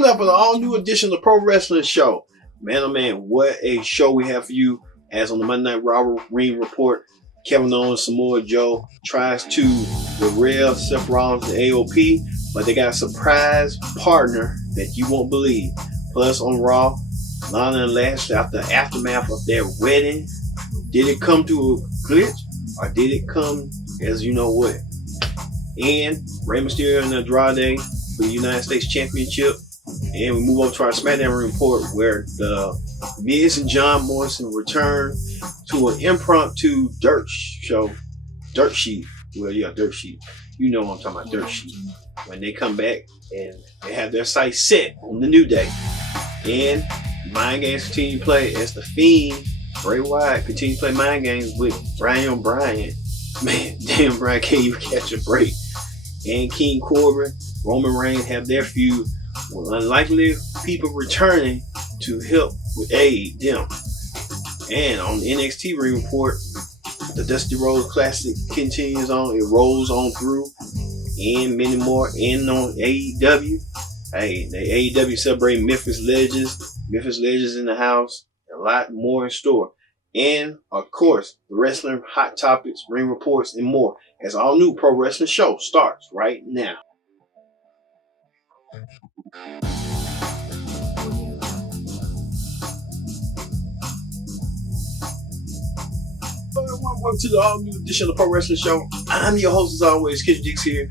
Up with an all-new edition of the Pro Wrestling Show. Man, oh man, what a show we have for you. As on the Monday Night Raw Ring Report, Kevin Owens, Samoa Joe tries to derail Seth Rollins and AOP, but they got a surprise partner that you won't believe. Plus on Raw, Lana and Lashley after the aftermath of their wedding. Did it come to a glitch, or did it come as you know what? And Rey Mysterio and Andrade for the United States Championship. And we move on to our SmackDown report, where the Miz and John Morrison return to an impromptu dirt sheet. Well, yeah, dirt sheet. You know what I'm talking about, dirt sheet. When they come back and they have their sights set on the New Day. And mind games continue to play as the Fiend, Bray Wyatt, continue to play mind games with Brian O'Brien. Man, damn, Brian can't even catch a break. And King Corbin, Roman Reigns have their feud with unlikely people returning to help with aid them. And on the NXT Ring Report, the Dusty Rhodes Classic continues on. It rolls on through, and many more. And on AEW, hey, the AEW celebrating Memphis Legends in the house. A lot more in store. And of course, the wrestling hot topics, ring reports, and more as all new Pro Wrestling Show starts right now. Hello everyone, welcome to the all new edition of the Pro Wrestling Show. I'm your host as always, Kid Dix here,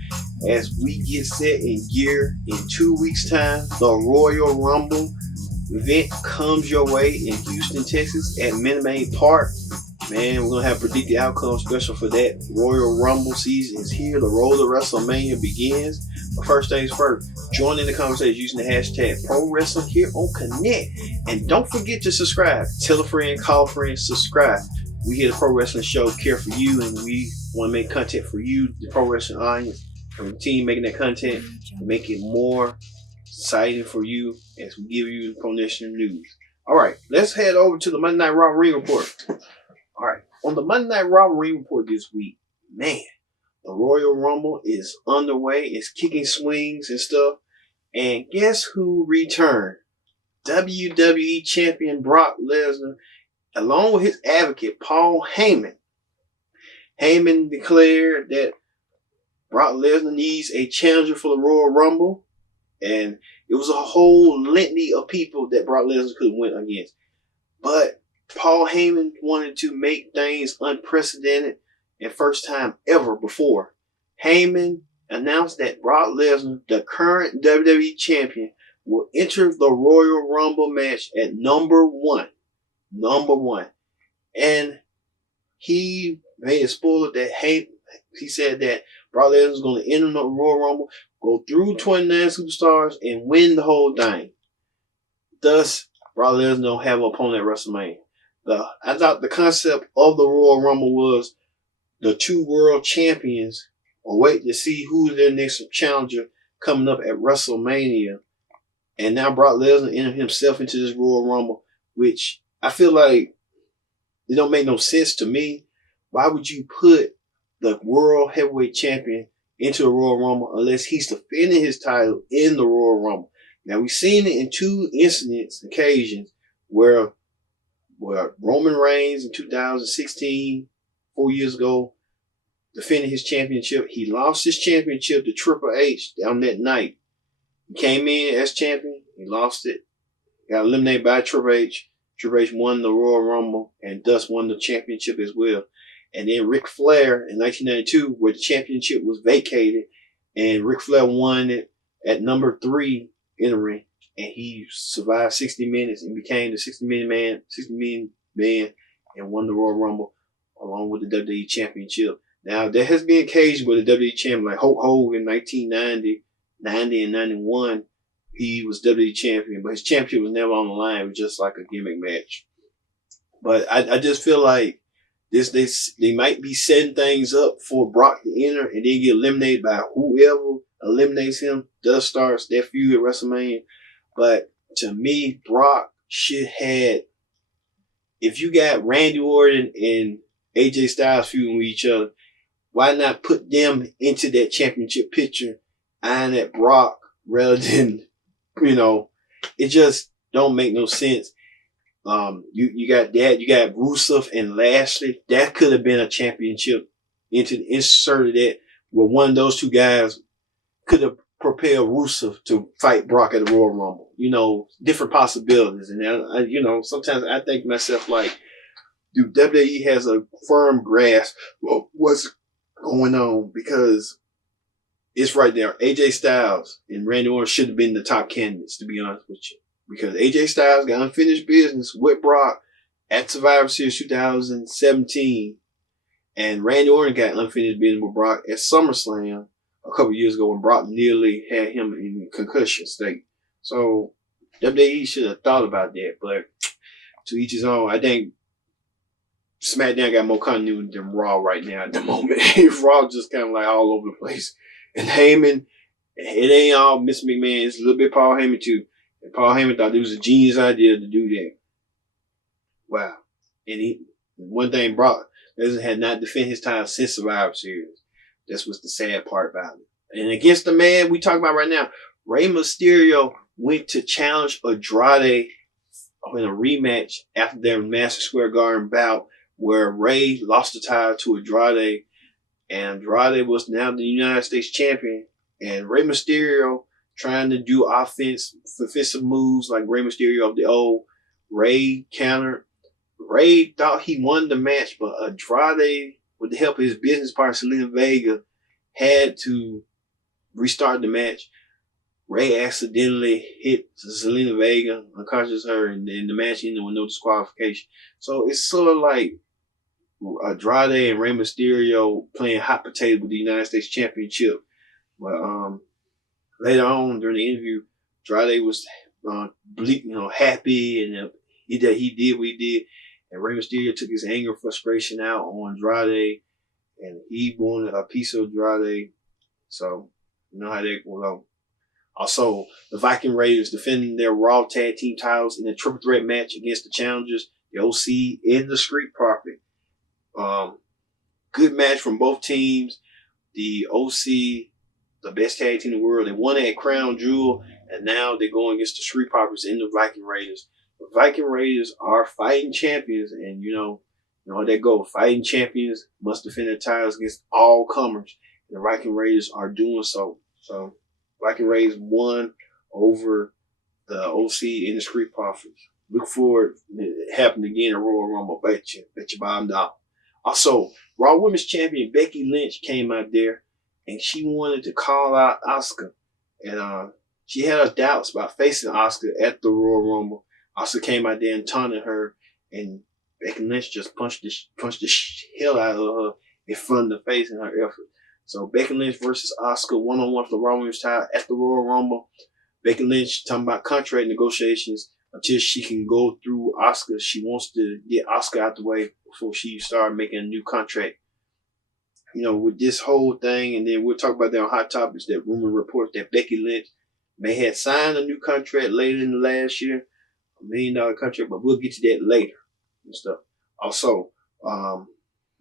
as we get set in gear in 2 weeks time. The Royal Rumble event comes your way in Houston, Texas at Minute Maid Park. Man, we're going to have predicted outcome special for that. Royal Rumble season is here. The road to WrestleMania begins. But first things first, join in the conversation using the hashtag Pro Wrestling here on Connect. And don't forget to subscribe. Tell a friend, call a friend, subscribe. We here at the Pro Wrestling Show care for you, and we want to make content for you, the Pro Wrestling audience, and we continue making that content to make it more exciting for you as we give you the Pro Wrestling news. All right, let's head over to the Monday Night Raw Ring Report. All right, on the Monday Night Raw Ring Report this week, man, the Royal Rumble is underway. It's kicking swings and stuff. And guess who returned? WWE Champion Brock Lesnar, along with his advocate, Paul Heyman. Heyman declared that Brock Lesnar needs a challenger for the Royal Rumble. And it was a whole litany of people that Brock Lesnar could win against. But Paul Heyman wanted to make things unprecedented and first time ever before. Heyman announced that Brock Lesnar, the current WWE Champion, will enter the Royal Rumble match at number one. And he made a spoiler that he said that Brock Lesnar is going to enter the Royal Rumble, go through 29 superstars, and win the whole thing. Thus, Brock Lesnar don't have an opponent at WrestleMania. I thought the concept of the Royal Rumble was the two world champions will wait to see who's their next challenger coming up at WrestleMania. And now Brock Lesnar entered himself into this Royal Rumble, which I feel like it don't make no sense to me. Why would you put the World Heavyweight Champion into a Royal Rumble unless he's defending his title in the Royal Rumble? Now, we've seen it in two occasions where Roman Reigns in 2016, 4 years ago, defended his championship. He lost his championship to Triple H down that night. He came in as champion. He lost it. Got eliminated by Triple H. Triple H won the Royal Rumble and thus won the championship as well. And then Ric Flair in 1992, where the championship was vacated, and Ric Flair won it at number 3 in the ring. And he survived 60 minutes and became the 60-minute man and won the Royal Rumble along with the WWE Championship. Now, there has been occasions where the WWE Champion, like Hulk Hogan in 1990, 90 and 91, he was WWE Champion, but his championship was never on the line. It was just like a gimmick match. But I just feel like they might be setting things up for Brock to enter and then get eliminated by whoever eliminates him, thus starts their feud at WrestleMania. But to me, Brock should have, if you got Randy Orton and AJ Styles feuding with each other, why not put them into that championship picture, eyeing at Brock rather than You know, it just don't make no sense. You got that. You got Rusev and Lashley. That could have been a championship inserted that where one of those two guys could have propelled Rusev to fight Brock at the Royal Rumble. You know, different possibilities. And you know, sometimes I think to myself like, dude, WWE has a firm grasp of what's going on because it's right there. AJ Styles and Randy Orton should have been the top candidates, to be honest with you. Because AJ Styles got unfinished business with Brock at Survivor Series 2017. And Randy Orton got unfinished business with Brock at SummerSlam a couple years ago when Brock nearly had him in concussion state. So WWE should have thought about that. But to each his own. I think SmackDown got more continuity than Raw right now at the moment. Raw just kind of like all over the place. And Heyman, it ain't all Mr. McMahon. It's a little bit Paul Heyman too. And Paul Heyman thought it was a genius idea to do that. Wow. And one thing, Brock Lesnar had not defended his title since Survivor Series. That's what's the sad part about it. And against the man we talking about right now, Rey Mysterio went to challenge Andrade in a rematch after their Madison Square Garden bout where Rey lost the title to Andrade. And Andrade was now the United States champion. And Rey Mysterio trying to do offensive moves like Rey Mysterio of the old. Rey countered. Rey thought he won the match, but Andrade, with the help of his business partner Zelina Vega, had to restart the match. Rey accidentally hit Zelina Vega, unconscious her, and then the match ended with no disqualification. So it's sort of like Andrade and Rey Mysterio playing hot potato with the United States Championship. But later on during the interview, Andrade was happy and he did what he did. And Rey Mysterio took his anger and frustration out on Andrade, and he wanted a piece of Andrade. So you know how that will go. Also, the Viking Raiders defending their Raw Tag Team titles in a triple threat match against the challengers, the OC and the Street Profit. Good match from both teams. The OC, the best tag team in the world, they won at Crown Jewel, and now they're going against the Street Profits and the Viking Raiders. The Viking Raiders are fighting champions, and you know how they go. Fighting champions must defend their titles against all comers. And the Viking Raiders are doing so. So, Viking Raiders won over the OC and the Street Profits. Look forward to it happening again in Royal Rumble. Bet you bottom dollar. Also, Raw Women's Champion Becky Lynch came out there, and she wanted to call out Asuka, and she had her doubts about facing Asuka at the Royal Rumble. Asuka came out there and taunted her, and Becky Lynch just punched the hell out of her in front of the face in her effort. So Becky Lynch versus Asuka one-on-one for the Raw Women's title at the Royal Rumble. Becky Lynch talking about contract negotiations until she can go through Asuka. She wants to get Asuka out the way before she started making a new contract. You know, with this whole thing, and then we'll talk about that on Hot Topics, that rumor reports that Becky Lynch may have signed a new contract later in the last year, $1 million contract, but we'll get to that later and stuff. Also,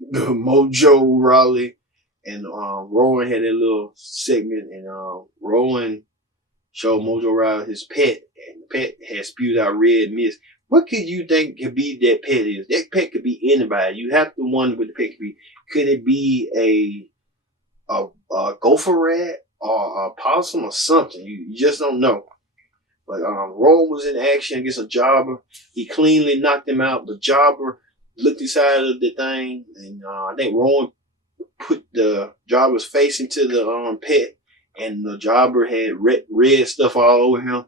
Mojo Rawley and Rowan had a little segment, and Rowan showed Mojo Rawley his pet, and the pet had spewed out red mist. What could you think could be that pet is? That pet could be anybody. You have to wonder what the pet could be. Could it be a gopher rat or a possum or something? You just don't know. But Rowan was in action against a jobber. He cleanly knocked him out. The jobber looked inside of the thing, and I think Rowan put the jobber's face into the pet, and the jobber had red stuff all over him.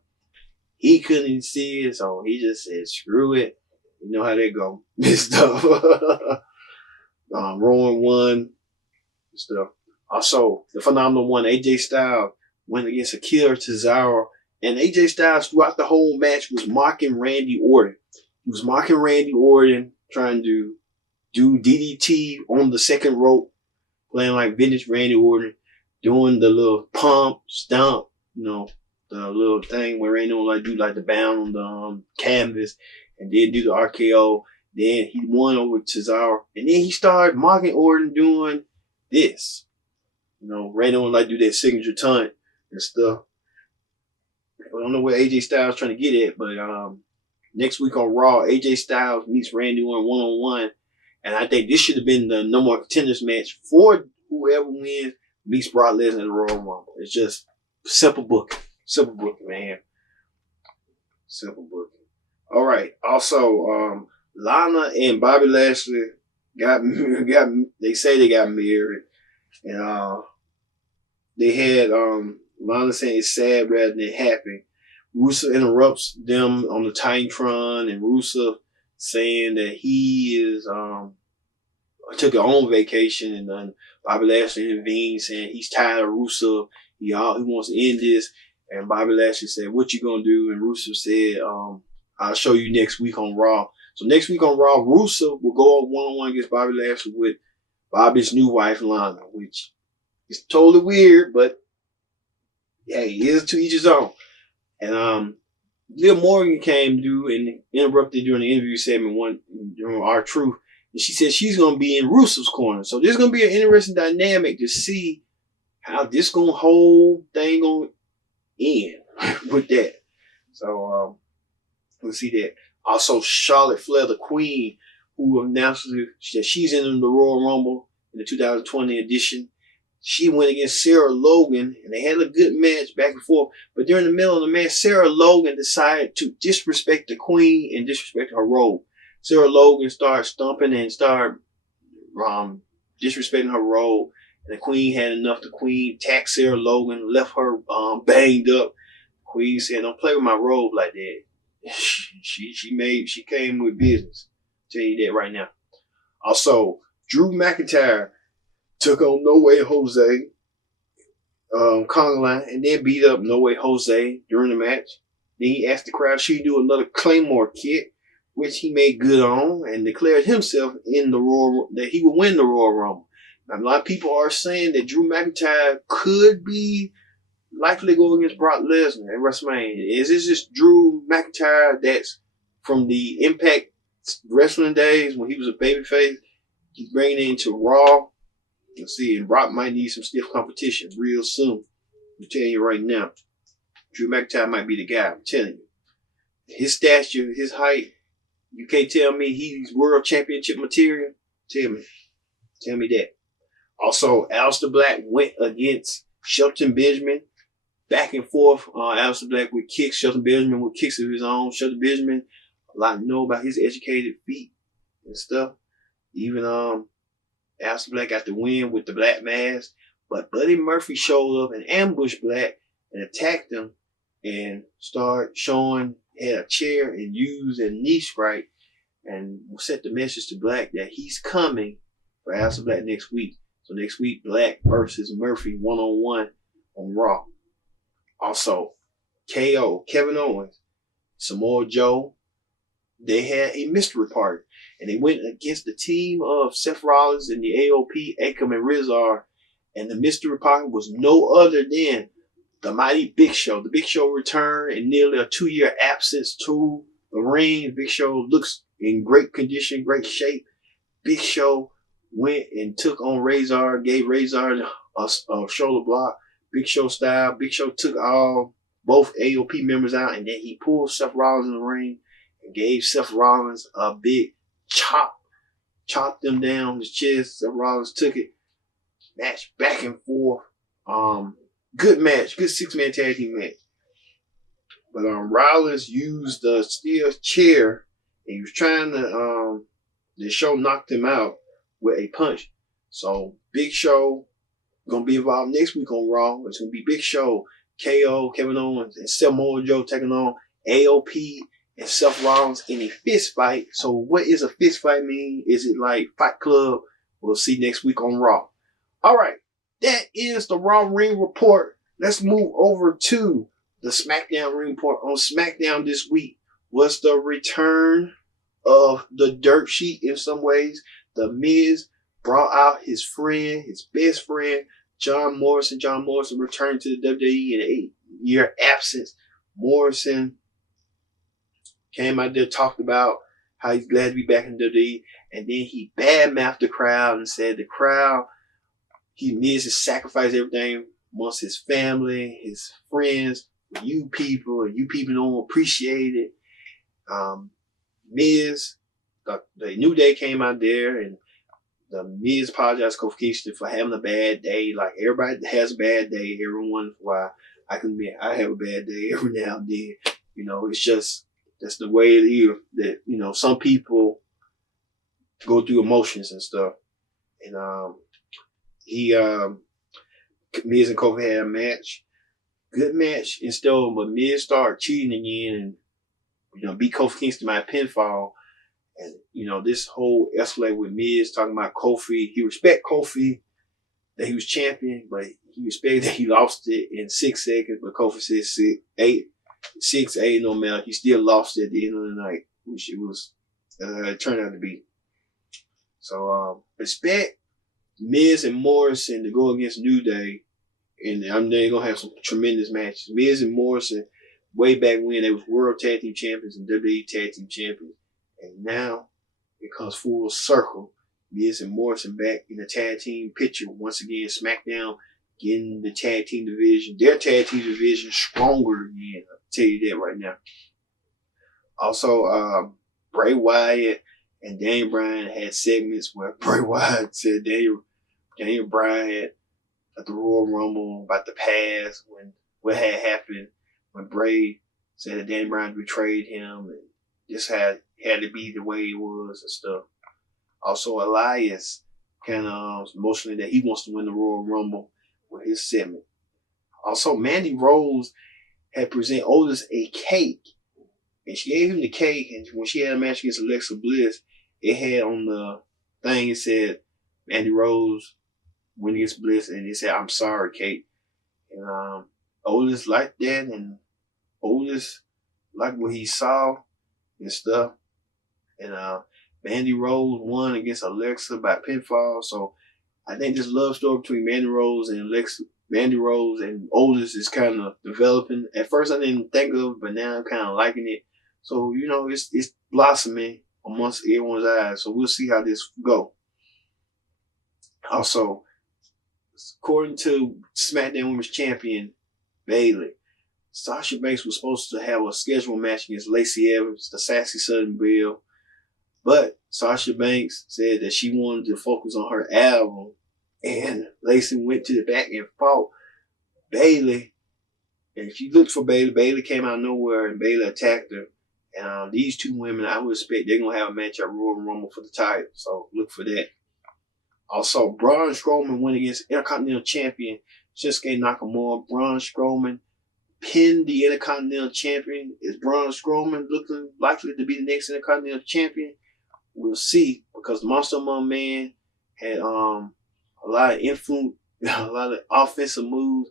He couldn't even see it, so he just said, screw it. You know how they go. This stuff. Rowan won. Stuff. Also, the phenomenal one, AJ Styles, went against Akira Tozawa. And AJ Styles, throughout the whole match, was mocking Randy Orton. He was mocking Randy Orton, trying to do DDT on the second rope, playing like vintage Randy Orton, doing the little pump, stomp, you know, the little thing where Randy Orton do like the bound on the canvas, and then do the RKO. Then he won over Tozawa, and then he started mocking Orton doing this. You know, Randy Orton do that signature taunt and stuff. I don't know where AJ Styles trying to get at, but next week on Raw, AJ Styles meets Randy Orton one-on-one. And I think this should have been the number one contenders match for whoever wins meets Brock Lesnar in the Royal Rumble. It's just simple booking. Simple booking, man. Simple booking. All right. Also, Lana and Bobby Lashley they say they got married. And they had Lana saying it's sad rather than happy. Rusev interrupts them on the Titantron, and Rusev saying that he is took his own vacation, and then Bobby Lashley intervened saying he's tired of Rusev. He wants to end this. And Bobby Lashley said, "What you gonna do?" And Rusev said, "I'll show you next week on Raw." So next week on Raw, Rusev will go up one-on-one against Bobby Lashley with Bobby's new wife, Lana, which is totally weird, but hey, it is to each his own. And Liv Morgan came through and interrupted during the interview segment during R-Truth. And she said she's going to be in Rusev's corner. So there's going to be an interesting dynamic to see how this whole thing going to end with that. So we'll see that. Also, Charlotte Flair, the Queen, who announced that she's in the Royal Rumble in the 2020 edition. She went against Sarah Logan, and they had a good match back and forth. But during the middle of the match, Sarah Logan decided to disrespect the Queen and disrespect her robe. Sarah Logan started stomping and started disrespecting her robe. And the Queen had enough. The Queen attacked Sarah Logan, left her banged up. The Queen said, "Don't play with my robe like that." She came with business. I'll tell you that right now. Also, Drew McIntyre took on No Way Jose, Conga Line, and then beat up No Way Jose during the match. Then he asked the crowd should he do another Claymore kick, which he made good on, and declared himself that he would win the Royal Rumble. Now, a lot of people are saying that Drew McIntyre could be likely go against Brock Lesnar at WrestleMania. Is this just Drew McIntyre that's from the Impact Wrestling days when he was a babyface? He's bringing it into Raw. You'll see, and Brock might need some stiff competition real soon. I'm telling you right now. Drew McIntyre might be the guy. I'm telling you. His stature, his height, you can't tell me he's world championship material. Tell me that. Also, Aleister Black went against Shelton Benjamin. Back and forth. Aleister Black with kicks. Shelton Benjamin with kicks of his own. Shelton Benjamin, a lot to know about his educated feet and stuff. Even Aleister Black got the win with the black mask, but Buddy Murphy showed up and ambushed Black and attacked him and started showing, had a chair and used a knee strike and sent the message to Black that he's coming for Aleister Black next week. So next week, Black versus Murphy one-on-one on Raw. Also, KO, Kevin Owens, Samoa Joe, they had a mystery party. And they went against the team of Seth Rollins and the AOP, Akam and Rizar. And the mystery partner was no other than the mighty Big Show. The Big Show returned in nearly a 2-year absence to the ring. Big Show looks in great condition, great shape. Big Show went and took on Razor, gave Razor a shoulder block, Big Show style. Big Show took both AOP members out, and then he pulled Seth Rollins in the ring and gave Seth Rollins a big chopped them down his chest. Seth Rollins took it. Match back and forth. Good match. Good 6-man tag team match. But Rollins used the steel chair and he was trying to the Show knocked him out with a punch. So Big Show gonna be involved next week on Raw. It's gonna be Big Show, KO, Kevin Owens, and Samoa Joe taking on AOP and Seth Rollins in a fist fight. So what is a fist fight mean? Is it like Fight Club? We'll see next week on Raw. All right, that is the Raw Ring Report. Let's move over to the SmackDown Ring Report. On SmackDown this week was the return of the dirt sheet in some ways. The Miz brought out his friend, his best friend, John Morrison. John Morrison returned to the WWE in an 8-year absence. Morrison came out there, talked about how he's glad to be back in WWE, and then he badmouthed the crowd and said the crowd, he needs to sacrifice everything amongst his family, his friends, with you people, and you people don't appreciate it. Miz, the New Day came out there, and the Miz apologized to Kofi Kingston for having a bad day. Like, everybody has a bad day. Everyone, why I can admit I have a bad day every now and then. You know, it's just, that's the way it is. That, you know, some people go through emotions and stuff. And Miz and Kofi had a match. Good match. Instead of, but Miz started cheating again and, you know, beat Kofi Kingston by a pinfall. And, you know, this whole escalate with Miz talking about Kofi. He respect Kofi that he was champion, but he respected that he lost it in 6 seconds. But Kofi said 6, 8, no matter. He still lost it at the end of the night, which it was, it turned out to be. So, respect Miz and Morrison to go against New Day. And they're going to have some tremendous matches. Miz and Morrison, way back when, they was World Tag Team Champions and WWE Tag Team Champions. And now it comes full circle. Miz and Morrison back in the tag team picture once again. SmackDown getting the tag team division, their tag team division, stronger again. I'll tell you that right now. Also, Bray Wyatt and Daniel Bryan had segments where Bray Wyatt said Daniel Bryan at the Royal Rumble about the past, when what had happened when Bray said that Daniel Bryan betrayed him, and this had to be the way it was and stuff. Also, Elias kind of emotionally that he wants to win the Royal Rumble with his segment. Also, Mandy Rose had presented Otis a cake, and she gave him the cake, and when she had a match against Alexa Bliss, it had on the thing, it said Mandy Rose went against Bliss, and it said, "I'm sorry, Kate." And Otis liked that, and Otis liked what he saw and stuff. And Mandy Rose won against Alexa by pinfall. So I think this love story between Mandy Rose and Otis is kind of developing. At first I didn't think of it, but now I'm kind of liking it. So, you know, it's blossoming amongst everyone's eyes. So we'll see how this go. Also, according to SmackDown Women's Champion Bayley, Sasha Banks was supposed to have a scheduled match against Lacey Evans, the Sassy Southern Belle. But Sasha Banks said that she wanted to focus on her album, and Lacey went to the back and fought Bayley. And she looked for Bayley. Bayley came out of nowhere, and Bayley attacked her. And these two women, I would expect they're going to have a match at Royal Rumble for the title. So look for that. Also, Braun Strowman went against Intercontinental Champion Shinsuke Nakamura. Braun Strowman pinned the Intercontinental Champion. Is Braun Strowman looking likely to be the next Intercontinental Champion? We'll see, because the Monster Among Man had a lot of influence, a lot of offensive moves,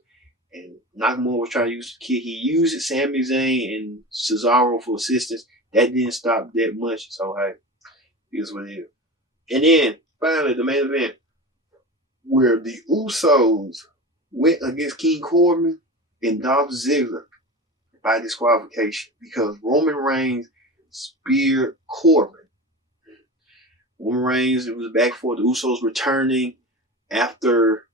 and Nakamura was trying to use the kick. He used Sami Zayn and Cesaro for assistance. That didn't stop that much, so hey, here's what it is. And then finally, the main event, where the Usos went against King Corbin and Dolph Ziggler by disqualification because Roman Reigns speared Corbin. Roman Reigns, it was back for the Usos returning after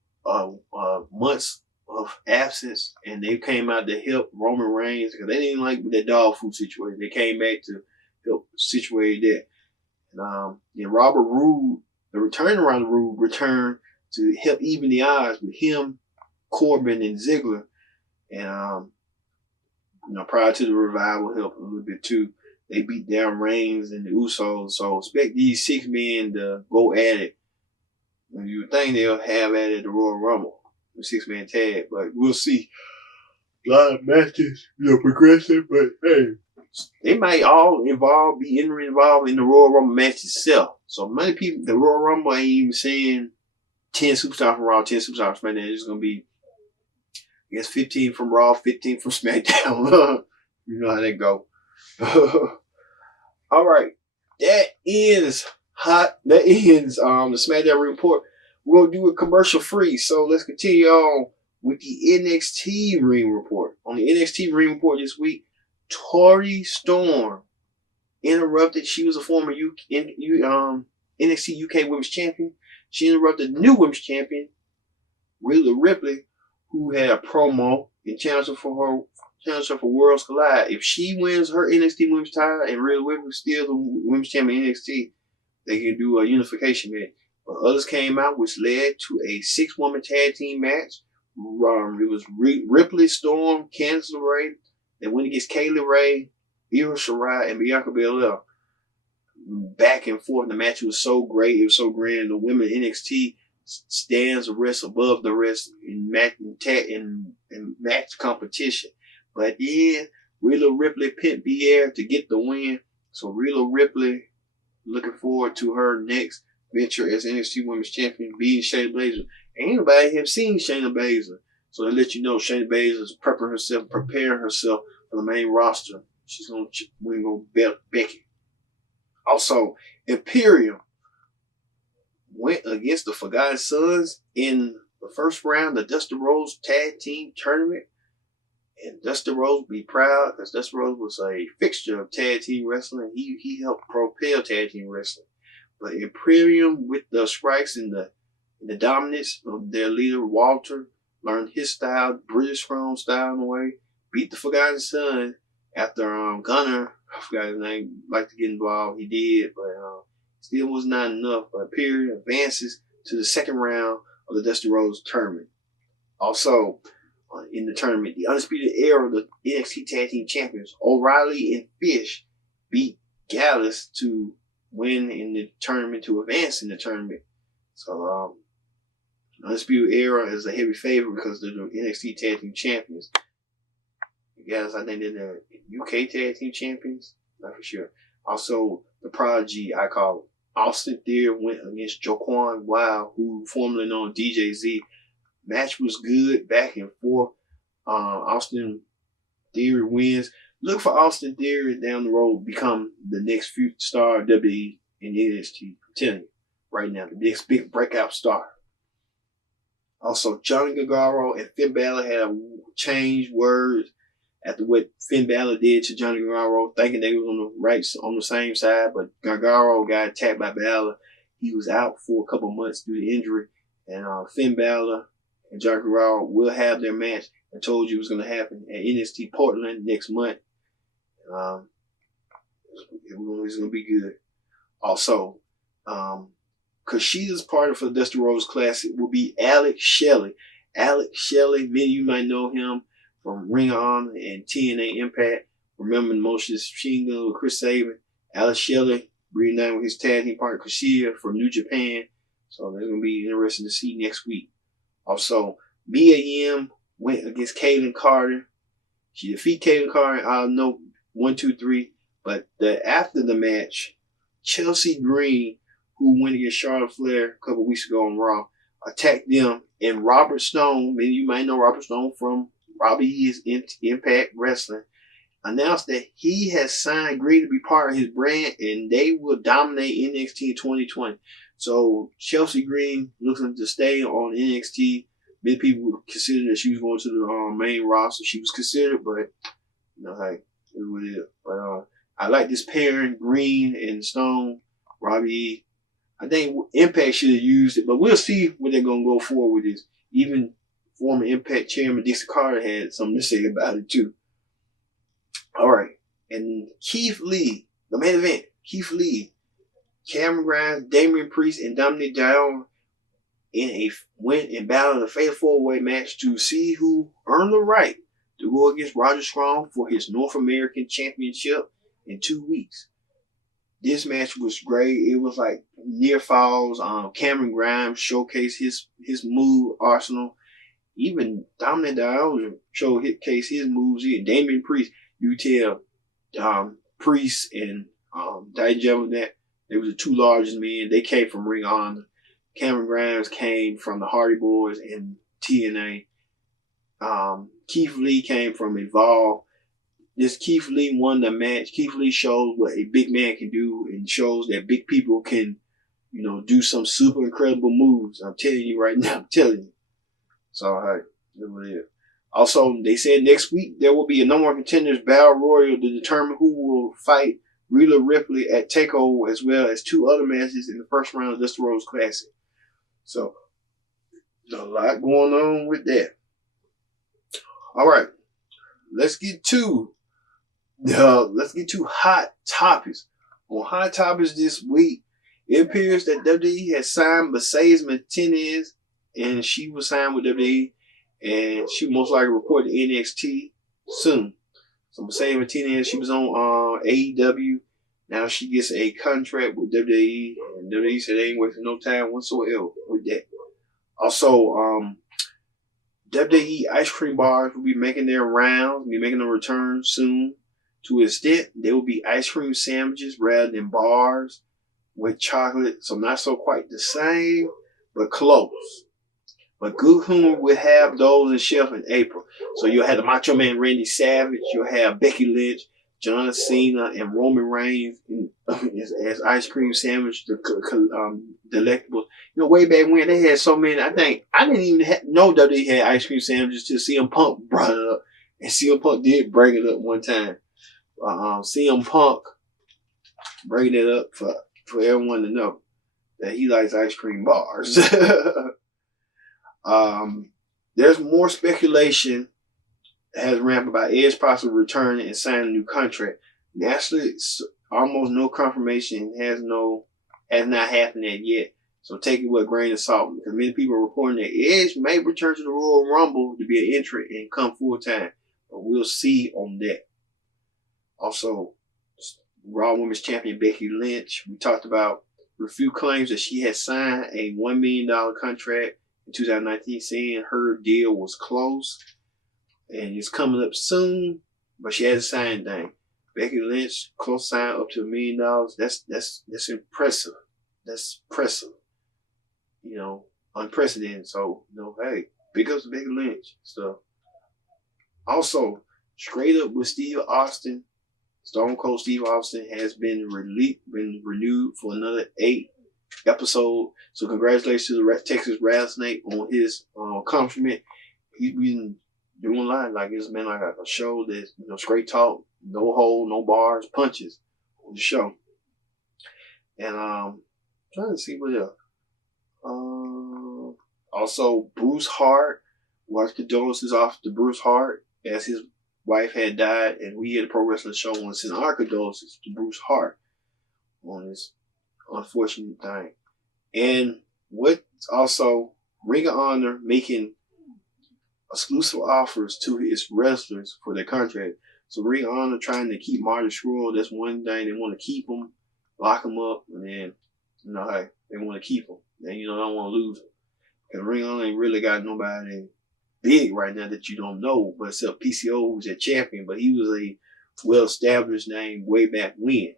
months of absence, and they came out to help Roman Reigns because they didn't like that dog food situation. They came back to help situate that. And then Robert Roode, the return around the Roode, returned to help even the odds with him, Corbin, and Ziggler. And prior to the revival, helped a little bit too. They beat down Reigns and the Usos, so expect these 6 men to go at it. And you would think they'll have at it at the Royal Rumble, the 6-man tag, but we'll see. A lot of matches, progressive, but hey, they might all be involved in the Royal Rumble match itself. So many people, the Royal Rumble ain't even saying 10 superstars from Raw, 10 superstars from SmackDown. It's going to be, I guess, 15 from Raw, 15 from SmackDown. You know how they go. All right, that ends the SmackDown report. We're gonna do it commercial free, so let's continue on with the NXT ring report. On the NXT ring report this week, Tori Storm interrupted. She was a former NXT UK Women's Champion. She interrupted the new Women's Champion, Rhea Ripley, who had a promo and challenged her challenge her for Worlds Collide. If she wins her NXT Women's title and Rhea Ripley still the Women's Champion NXT, they can do a unification match. But others came out, which led to a 6-woman tag team match. It was Ripley, Storm, Candice LeRae. They went against Kaylee Ray, Io Shirai, and Bianca Belair. Back and forth. The match was so great. It was so grand. The women NXT stands the rest above the rest in match competition. But then Rhea Ripley pinned Bier to get the win. So Rhea Ripley, looking forward to her next venture as NXT Women's Champion, beating Shayna Baszler. Ain't nobody have seen Shayna Baszler. So they let you know Shayna Baszler is preparing herself for the main roster. She's going to win Becky. Also, Imperium went against the Forgotten Sons in the first round of the Dusty Rhodes Tag Team Tournament. And Dusty Rhodes be proud because Dusty Rhodes was a fixture of tag team wrestling. He helped propel tag team wrestling. But Imperium, with the strikes and the dominance of their leader Walter, learned his style, British strong style in a way, beat the Forgotten Son after Gunner, I forgot his name, liked to get involved. He did, but still was not enough. But Imperium advances to the second round of the Dusty Rhodes tournament. Also, in the tournament, the Undisputed Era of the NXT Tag Team Champions, O'Reilly and Fish, beat Gallus to win in the tournament, to advance in the tournament. So, Undisputed Era is a heavy favorite because they're the NXT Tag Team Champions. Gallus, I think they're the UK Tag Team Champions. Not for sure. Also, the Prodigy, I call it, Austin Theory went against Joaquin Wild, who formerly known as DJZ. Match was good, back and forth. Austin Theory wins. Look for Austin Theory down the road become the next future star of WWE and NXT. I'm telling you right now, the next big breakout star. Also, Johnny Gargano and Finn Balor had changed words after what Finn Balor did to Johnny Gargano, thinking they was on the same side, but Gargano got attacked by Balor. He was out for a couple months due to injury, and Finn Balor and Johnny Gargano will have their match. I told you it was going to happen at NXT Portland next month. It's going to be good. Also, Kushida's partner for the Dusty Rhodes Classic will be Alex Shelley. Alex Shelley, many of you might know him from Ring of Honor and TNA Impact. Remember the Motion Machine Gun with Chris Sabin. Alex Shelley reunited with his tag team partner Kushida from New Japan. So that's going to be interesting to see next week. Also, Mia Yim went against Kaylin Carter. She defeated Kaylin Carter. I don't know 1, 2, 3. But after the match, Chelsea Green, who went against Charlotte Flair a couple weeks ago on Raw, attacked them. And Robert Stone, many of you might know Robert Stone from Robbie E's Impact Wrestling, announced that he has signed Green to be part of his brand and they will dominate NXT in 2020. So Chelsea Green looking to stay on NXT. Many people considered that she was going to the main roster. She was considered, but hey, it was what it is. But I like this pairing, Green and Stone, Robbie E. I think Impact should have used it, but we'll see what they're going to go forward with this. Even former Impact chairman Dixie Carter had something to say about it too. All right. And Keith Lee, the main event, Keith Lee, Cameron Grimes, Damian Priest, and Dominic Dion went and battled a fatal 4-way match to see who earned the right to go against Roger Strong for his North American Championship in 2 weeks. This match was great. It was like near falls. Cameron Grimes showcased his move arsenal. Even Dominic Dion showcased his moves here. Damian Priest, you tell Priest and Dijak that they were the two largest men. They came from Ring of Honor. Cameron Grimes came from the Hardy Boys and TNA. Keith Lee came from Evolve. This Keith Lee won the match. Keith Lee shows what a big man can do and shows that big people can, do some super incredible moves. I'm telling you right now. I'm telling you. So, hey, that's what it is. Also, they said next week there will be a number of contenders battle royal to determine who will fight Rhea Ripley at TakeOver, as well as 2 other matches in the first round of Dusty Rhodes Classic. So, there's a lot going on with that. All right. let's get to hot topics. On hot topics this week, it appears that WWE has signed Mercedes Martinez, and she was signed with WWE, and she most likely report to NXT soon. So Mercedes Martinez, she was on AEW. Now she gets a contract with WWE, and WWE said they ain't wasting no time whatsoever with that. Also, WWE ice cream bars will be making their rounds, be making a return soon. To an extent, there will be ice cream sandwiches rather than bars with chocolate. So not so quite the same, but close. But Good Humor will have those in shelf in April. So you'll have the Macho Man Randy Savage, you'll have Becky Lynch, John Cena, and Roman Reigns as ice cream sandwich, the delectables. You know, way back when they had so many, I didn't even know that they had ice cream sandwiches till CM Punk brought it up. And CM Punk did bring it up one time. CM Punk bringing it up for everyone to know that he likes ice cream bars. There's more speculation has ramped about Edge possibly returning and signing a new contract. Naturally, almost no confirmation has not happened yet. So take it with a grain of salt, because many people are reporting that Edge may return to the Royal Rumble to be an entrant and come full time. But we'll see on that. Also, Raw Women's Champion Becky Lynch, we talked about refute claims that she had signed a $1 million contract in 2019, saying her deal was close and it's coming up soon, but she hasn't signed anything. Becky Lynch, close sign up to $1 million. That's impressive. That's impressive. You know, unprecedented. So, you know, hey, big ups to Becky Lynch stuff. Also, straight up with Steve Austin, Stone Cold Steve Austin has been renewed for another 8 episodes. So congratulations to the Texas Rattlesnake on his accomplishment. He's been doing live like it's been like a show that's, you know, straight talk, no hold, no bars, punches on the show. And trying to see what else. Also, Bruce Hart, watched condolences off to Bruce Hart as his wife had died, and we at the Pro Wrestling Show want to send our condolences to Bruce Hart on this unfortunate thing. And what's also Ring of Honor making exclusive offers to its wrestlers for their contract. So Ring of Honor trying to keep Marty Scurll. That's one thing. They want to keep him, lock him up, and then, you know, hey, they want to keep him. They, you know, don't want to lose him. Because Ring of Honor ain't really got nobody big right now that you don't know, but except PCO, who's a champion, but he was a well-established name way back when.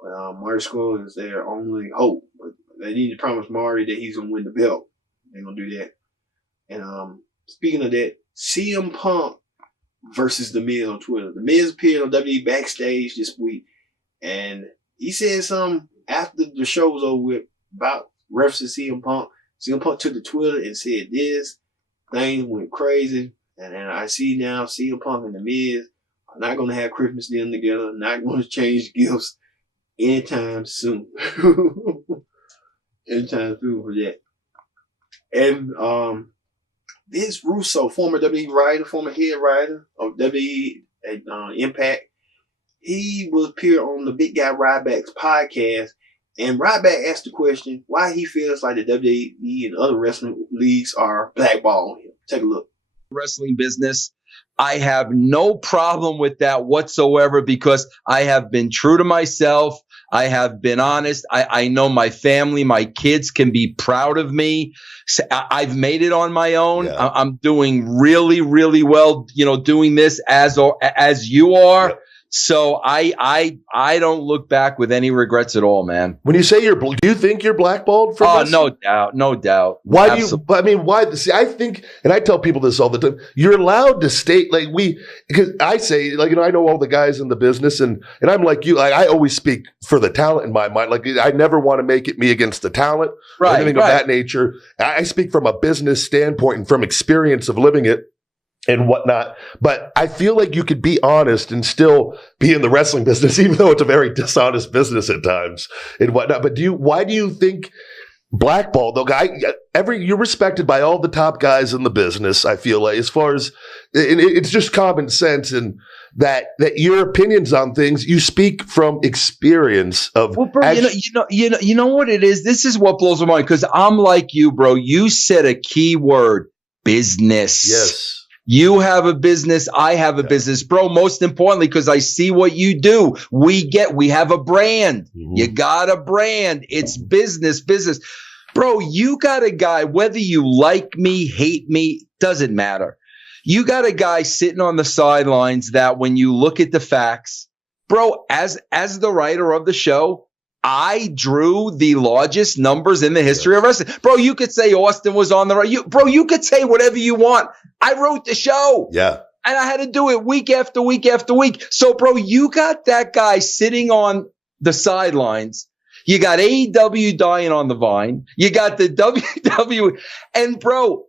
But Marty Scurll is their only hope. But they need to promise Marty that he's going to win the belt. They're going to do that. And speaking of that, CM Punk versus The Miz on Twitter. The Miz appeared on WWE Backstage this week, and he said something after the show was over with about referencing CM Punk. CM Punk took to Twitter and said this. Things went crazy, and I see now CM Punk and The Miz are not going to have Christmas dinner together, not going to change gifts anytime soon. Anytime soon for that. And Vince Russo, former WWE writer, former head writer of WWE Impact, he will appear on the Big Guy Ryback's podcast. And Ryback asked the question why he feels like the WWE and other wrestling leagues are blackballing him. Take a look. Wrestling business. I have no problem with that whatsoever because I have been true to myself. I have been honest. I know my family, my kids can be proud of me. I've made it on my own. Yeah. I'm doing really, really well, you know, doing this as you are. Yep. So I don't look back with any regrets at all, man. When you say do you think you're blackballed from this? No doubt. Why Absolutely. Do you, I mean, why? See, I think, and I tell people this all the time, you're allowed to state, because I say, like, you know, I know all the guys in the business and I'm like you, I always speak for the talent in my mind. Like, I never want to make it me against the talent or anything of that nature. I speak from a business standpoint and from experience of living it and whatnot. But I feel like you could be honest and still be in the wrestling business, even though it's a very dishonest business at times and whatnot. But why do you think blackballed though. You're respected by all the top guys in the business. I feel like, as far as it's just common sense, and that your opinions on things, you speak from experience of. Well, bro, you know what it is. This is what blows my mind, because I'm like you, bro. You said a key word: business. Yes. You have a business. I have a business, bro. Most importantly, because I see what you do. We have a brand. Mm-hmm. You got a brand. It's business. Bro, you got a guy, whether you like me, hate me, doesn't matter. You got a guy sitting on the sidelines that when you look at the facts, bro, as the writer of the show, I drew the largest numbers in the history of wrestling. Bro, you could say Austin was on the right. You could say whatever you want. I wrote the show. Yeah. And I had to do it week after week after week. So, bro, you got that guy sitting on the sidelines. You got AEW dying on the vine. You got the WWE. And, bro,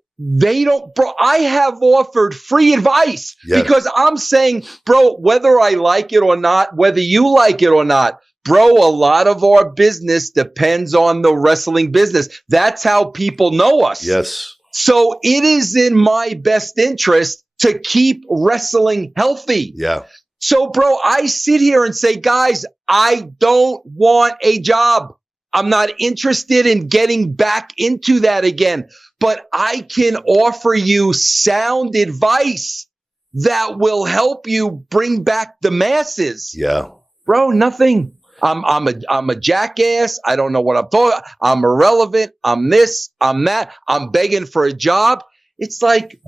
I have offered free advice because I'm saying, bro, whether I like it or not, whether you like it or not, bro, a lot of our business depends on the wrestling business. That's how people know us. Yes. So it is in my best interest to keep wrestling healthy. Yeah. So, bro, I sit here and say, guys, I don't want a job. I'm not interested in getting back into that again, but I can offer you sound advice that will help you bring back the masses. Yeah. Bro, nothing. I'm a jackass. I don't know what I'm talking. I'm irrelevant. I'm this. I'm that. I'm begging for a job. It's like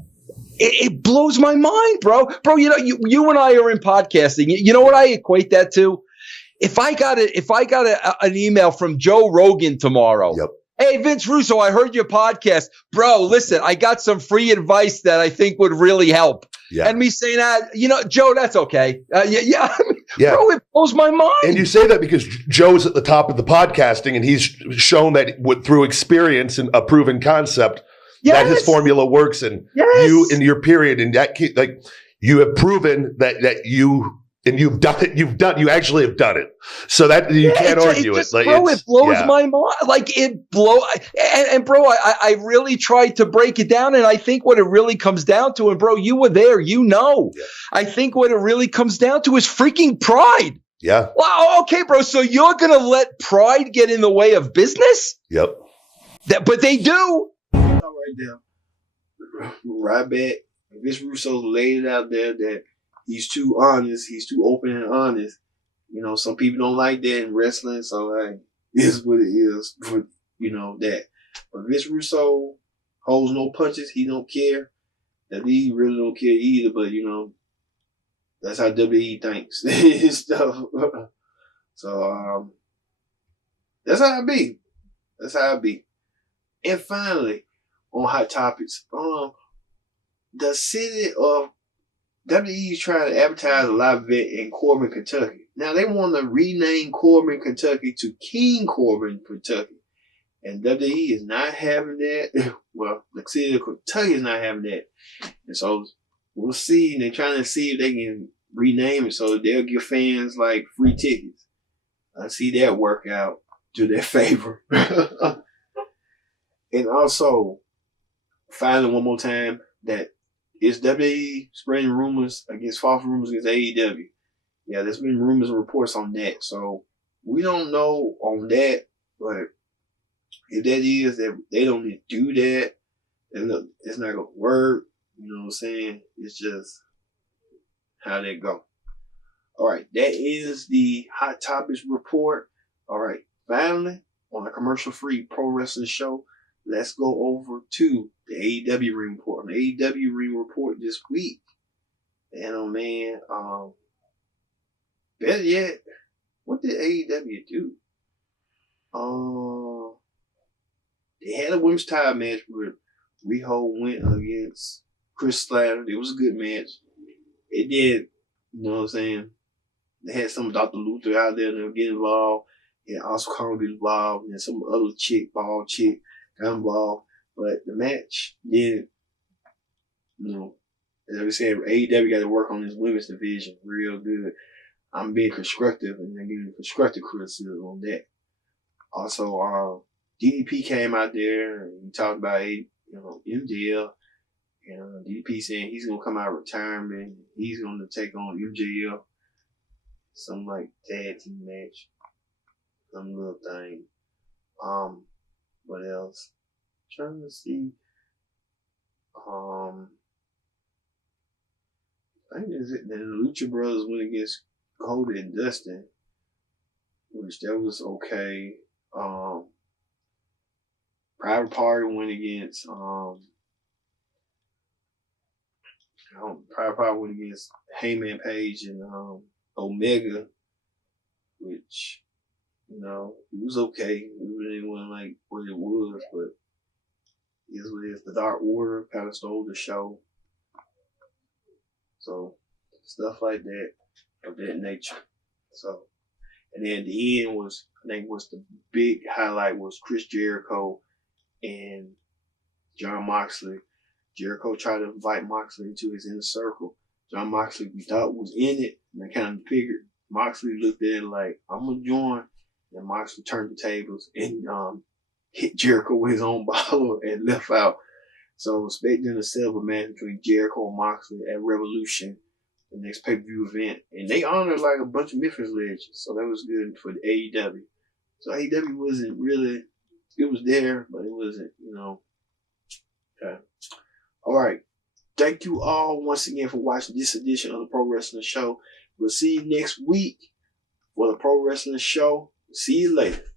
it blows my mind, bro. Bro, you and I are in podcasting. You know what I equate that to? If I got an email from Joe Rogan tomorrow. Yep. Hey, Vince Russo, I heard your podcast. Bro, listen, I got some free advice that I think would really help. Yeah. And me saying that, Joe, that's okay. Yeah. Bro, it blows my mind. And you say that because Joe's at the top of the podcasting, and he's shown that through experience and a proven concept that his formula works. And you in your period, and that you have proven that you. And you've done it. You actually have done it. So that you can't argue it. Like, bro, it blows my mind. Like and bro, I really tried to break it down. And I think what it really comes down to, and bro, you were there, I think what it really comes down to is freaking pride. Yeah. Well, okay, bro. So you're going to let pride get in the way of business? Yep. But they do. All right there. Right back. Vince Russo laid it out there that he's too honest. He's too open and honest. Some people don't like that in wrestling, so it is what it is for, that. But Vince Russo holds no punches. He don't care. WWE really don't care either, but, that's how WWE thinks. Stuff. So, that's how it be. And finally, on Hot Topics, the city of WWE is trying to advertise a live event in Corbin, Kentucky. Now, they want to rename Corbin, Kentucky to King Corbin, Kentucky. And WWE is not having that. Well, the city of Kentucky is not having that. And so, we'll see. And they're trying to see if they can rename it so they'll give fans, free tickets. I see that work out to their favor. And also, finally, one more time, that is WWE spreading false rumors against AEW. Yeah, there's been rumors and reports on that. So we don't know on that, but if that is that they don't need to do that, then it's not gonna work. You know what I'm saying? It's just how they go. All right, that is the Hot Topics report. All right, finally on a commercial-free pro wrestling show, let's go over to the AEW Ring Report. On the AEW Ring Report this week, and better yet, what did AEW do? They had a women's title match where Riho went against Chris Slater. It was a good match. It did, you know what I'm saying? They had some Dr. Luther out there that would get involved. And also Kong get involved, and some other bald chick got involved. But the match did, as I said, AEW got to work on this women's division real good. I'm being constructive, and I'm giving constructive criticism on that. Also, DDP came out there and he talked about MJF. And DDP saying he's gonna come out of retirement. He's gonna take on MJF. Some like tag team match. Some little thing. What else? I'm trying to see. I think is it the Lucha Brothers went against Cody and Dustin, which that was okay. Private Party went against Private Party went against Heyman Page and Omega, which it was okay. It really wasn't like what it was, but it is what it is. The Dark Order kind of stole the show. So stuff like that of that nature. So, and then the end was, I think, was the big highlight was Chris Jericho and John Moxley. Jericho tried to invite Moxley into his inner circle. John Moxley, we thought, was in it, and I kind of figured. Moxley looked at it like, I'm gonna join. And Moxley turned the tables and hit Jericho with his own bottle and left out. So expecting a silver match between Jericho and Moxley at Revolution, the next pay-per-view event. And they honored like a bunch of Memphis legends. So that was good for the AEW. So AEW wasn't really, it was there, but it wasn't, Okay. All right. Thank you all once again for watching this edition of the Pro Wrestling Show. We'll see you next week for the Pro Wrestling Show. See you later.